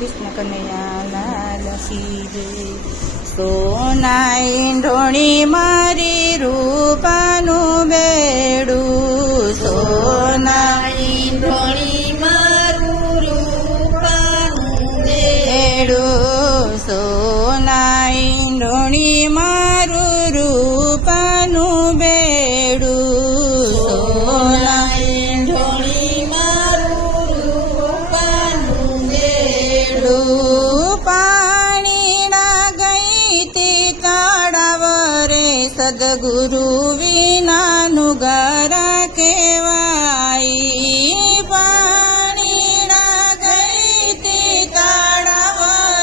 કૃષ્ણ કનૈયા લાલ કી જય। સોના ઈંઢોણી મારી રૂપાનું બેડું, સોના ઈંઢોણી મારું રૂપાનું બેડું, સોના ઈંઢોણી મારું રૂપાનું બેડું, સોના ઈંઢોણી મારું રૂપાનું બેડું। પાણીના ગઈ તી તળાવ રે, સદગુરુ વિનાનું ગરા કહેવાય। પાણીના ગઈ તી તળાવ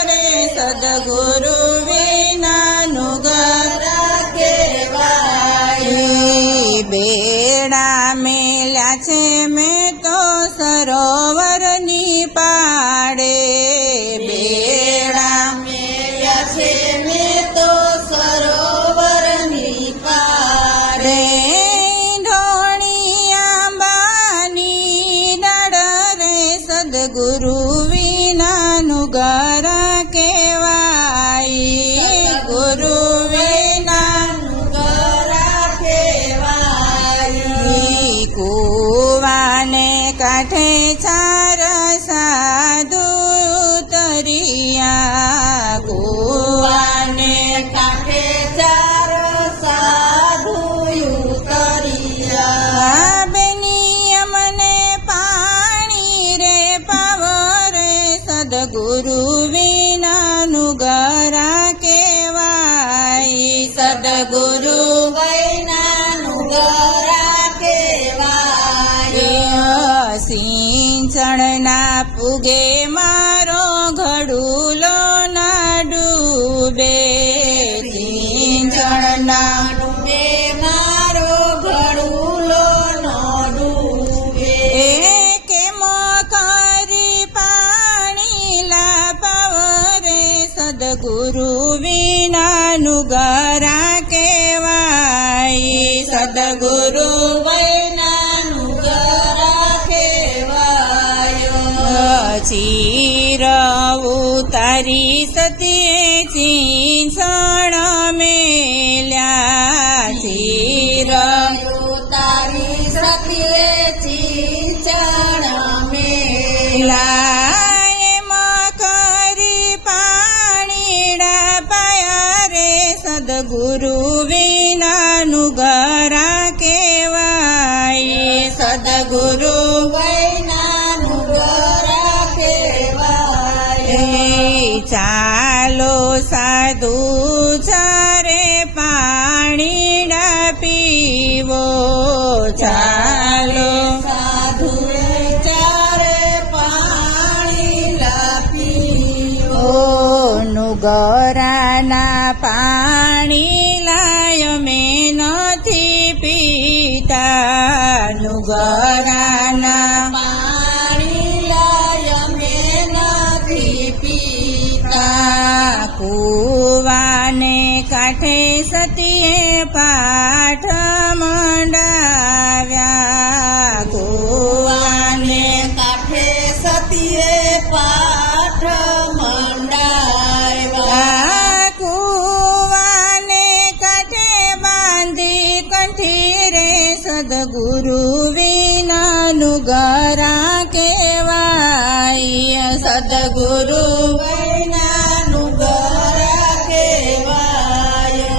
રે, સદગુરુ વિનાનું ગરા કહેવાય। બેડા મેલ્યા છે મેં તો સરોવરની પાડે, બેડા મેલ્યા છે મેં તો સરોવરની પાડે। ઈંઢોણી આંબાની ડાળ રે, સદગુરુ વિનાનું ગરા કહેવાય। ગુરુ વિનાનું ગરા કહેવાય। કુવાને કાંઠે ચાર સાધુ ઉતર્યા, કુવાને કાંઠે ચાર સાધુ ઉતર્યા। બેની અમને પાણી રે પાવ રે, સદગુરુ વિનાનું ગરા કહેવાય। સદગુરુ વિનાનું ગરા કહેવાય। સિંચણના પૂગે મારો ઘડુલો ના ડૂબે, સિંચણના ડૂબે મારો ઘડુલો ન ડૂબે। કેમ કરી પાણી લાપાવ રે, સદગુરુ વિનાનું ગરા કહેવાય। સદગુરુ વિનાનું ગરા કહેવાય। ચીર ઉતારી સતીએ ચીંસણ મેલ્યા, ચીર ઉતારી સતીએ ચીંચણ મેલ્યા। એમ કરી પાણીડા પાયા રે, સદગુરુ વિનાનું ગરા કહેવાય। સદગુરુ વિનાનું ગરા કહેવાય। ચાલો સાધુ ચારે પાણીડા પીવો, ચાલો સાધુ ચારે પાણી પીવો। નુગરાના પાણી લાય મેં નથી પીતા, નુગરાના પાણી લાય મેં નથી પીતા। કુવાને કાંઠે સતીએ પાઠ મંડાવ્યા, કુવાને કાંઠે સતીએ પાઠ મંડાવ્યા। કુવાને કાંઠે બાંધી કંઠી રે, સદગુરુ વિનાનું ગરા કહેવાય। સદગુરુ વિનાનું ગરા કહેવાય।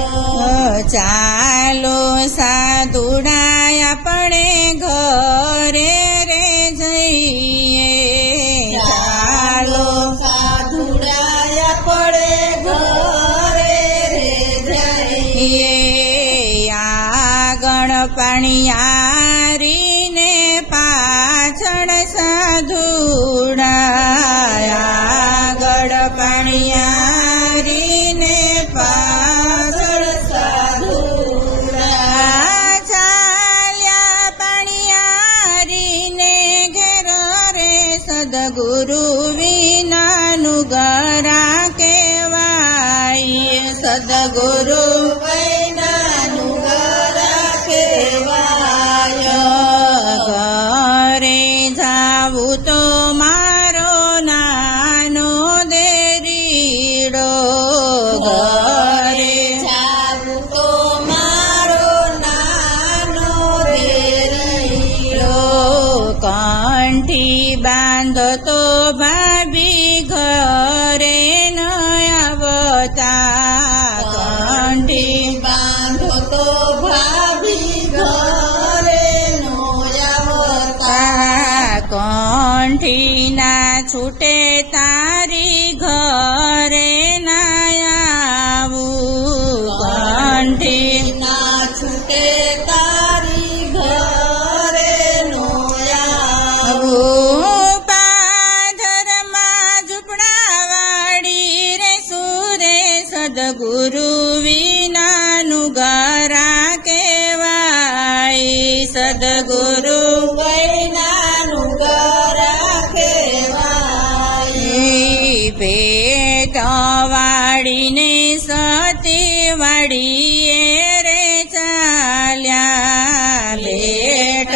ચાલો સાધુડા આપણે ઘરે રે જઈએ, ચાલો સાધુડાયા પડે ઘરે રે જઈએ। આગળ પાણીયારીને પાછળ સાધુડા, આગળ પાણીયારીને પાછળ સાધુડા। ચાલ્યા પાણીયારીને ઘેર રે, સદગુરુ વિનાનું ગરા કહેવાય। સદગુરુ વિનાનું ગરા કહેવાય। ઘરે જાવું તો મારો નાનો ભાભી ઘરે ન આવતા કંઠી બાંધો તો ભાભી ઘરે નો આવતા કંઠી ના છૂટે તારી ઘરે ના આવું કંઠી ના છૂટે તારી ઘરે નો આવું પાધરમાં ઝૂંપડાવાળી રે સુરે સદગુરુ વિનાનું ઘરા કહેવાય સદગુરુ વૈનાનું ઘરા કહેવાય પેટ વાળીને સતી વાળીએ રે ચાલ્યા પેટ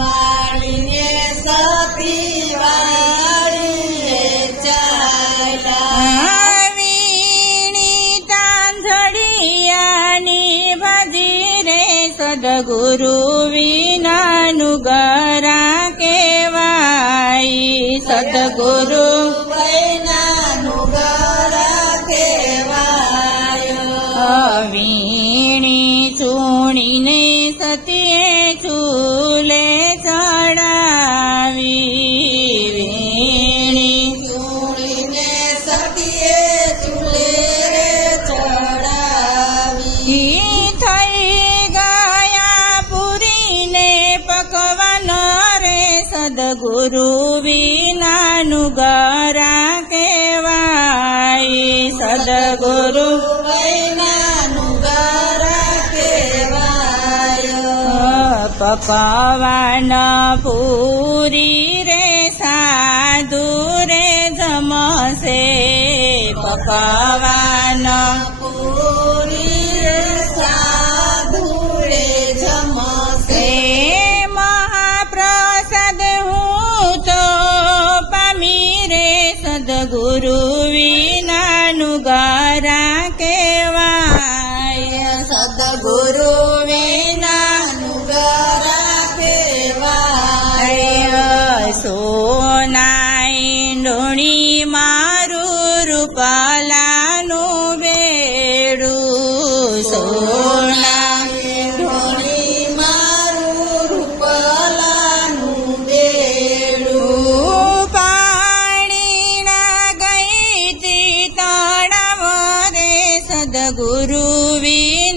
વાળીને સતી વાળીએ ચાલ્યા વીણી તાંધળિયાની ભાજી રે સદગુરુ વિનાનું ઘરા કહેવાય સદગુરુ વૈનાનું ઘરા કહેવાય વીણી ચૂણીને સતીએ ચૂલે ચડાવી વીણી ચૂડીને સતીએ ચૂલે ચડાવી થઈ ગયા પૂરીને પકવાન રે સદગુરુ વિનાનું ઘરા કહેવાય સદગુરુ વૈનાનું ઘરા કહેવાય પકવાન પૂરી રે સાધુ રે જમશે પકવાન પૂરી સાધુ રે જમશે મહાપ્રસાદ હું તો પામી રે સદગુરુ વિનાનું ઘરા કહેવાય સદગુરુ વિનાનું ઘરા કહેવાય સોનાઈ ડોણી મારું રૂપાલાનું બેડું સોના ઢોળી મારું રૂપલાનું બેડું પાણીના ગઈ તળાવ રે સદગુરુ વિના